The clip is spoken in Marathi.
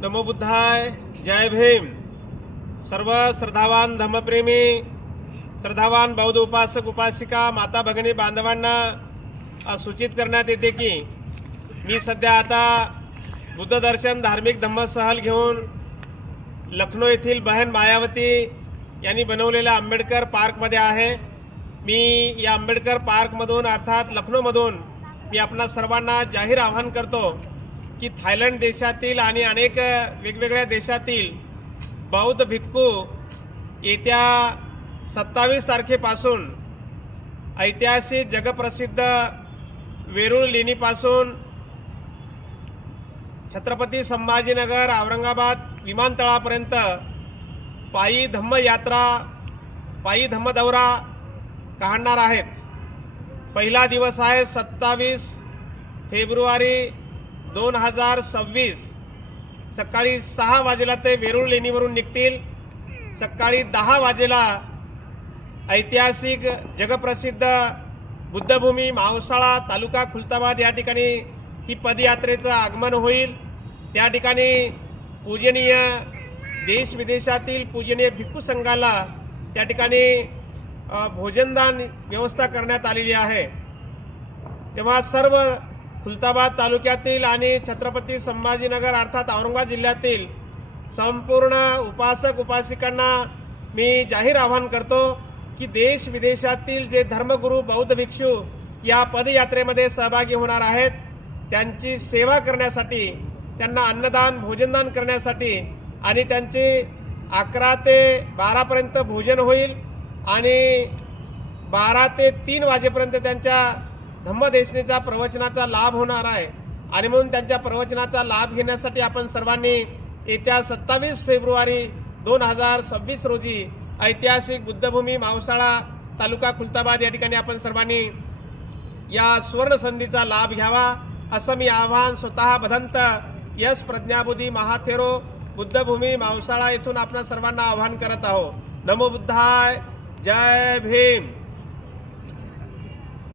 नमो बुद्धाय, जय भीम। सर्व श्रद्धावान धम्मप्रेमी, श्रद्धावान बौद्ध उपासक उपासिका माता भगिनी बांधवांना सूचित करण्यात येते की मी सध्या आता बुद्ध दर्शन धार्मिक धम्म सहल घेऊन लखनौ येथील बहन मायावती यांनी बनवलेल्या आंबेडकर पार्कमध्ये आहे। मी या आंबेडकर पार्कमधून अर्थात लखनौमधून मी आपणा सर्वांना जाहीर आवाहन करतो की थायलंड देशातील आणि अनेक वेगवेगळ्या देशातील बौद्ध भिक्खू येत्या 27 तारखेपासून ऐतिहासिक जगप्रसिद्ध वेरूळ लेणीपासून छत्रपती संभाजीनगर औरंगाबाद विमानतळापर्यंत पायी धम्मयात्रा पायी धम्मदौरा काढणार आहेत। पहिला दिवस आहे 27 फेब्रुवारी 2026। सकाळी 6 वाजेला ते वेरूळ लेणीवरून निघतील। सकाळी 10 वाजेला ऐतिहासिक जगप्रसिद्ध बुद्धभूमी मावसाळा तालुका खुलताबाद या ठिकाणी ही पदयात्रेचं आगमन होईल। त्या ठिकाणी पूजनीय देश विदेशातील पूजनीय भिक्खू संघाला त्या ठिकाणी भोजनदान व्यवस्था करण्यात आलेली आहे। तेव्हा सर्व खुलताबाद तालुक्यातील आणि छत्रपती संभाजीनगर अर्थात औरंगाबाद जिल्ह्यातील संपूर्ण उपासक उपासिकांना मी जाहीर आवाहन करतो की देश विदेशातील जे धर्मगुरू बौद्ध भिक्षू या पदयात्रेमध्ये सहभागी होणार आहेत त्यांची सेवा करण्यासाठी, त्यांना अन्नदान भोजनदान करण्यासाठी आणि त्यांचे 11 ते 12 पर्यंत भोजन होईल आणि 12 ते 3 वाजेपर्यंत त्यांच्या धम्मदेशनेचा प्रवचनाचा लाभ होणार आहे। आणि म्हणून त्यांच्या प्रवचनाचा लाभ घेण्यासाठी आपण सर्वांनी येत्या 27 फेब्रुवारी 2026 रोजी ऐतिहासिक बुद्धभूमी मावसाळा तालुका खुलताबाद या ठिकाणी आपण सर्वांनी या सुवर्ण संधीचा लाभ घ्यावा असं मी आवाहन स्वतः भदंत यश प्रज्ञाबुद्धी महाथेरो बुद्धभूमी मावसाळा येथून आपण सर्वांना आवाहन करत आहोत। नमो बुद्धाय, जय भीम।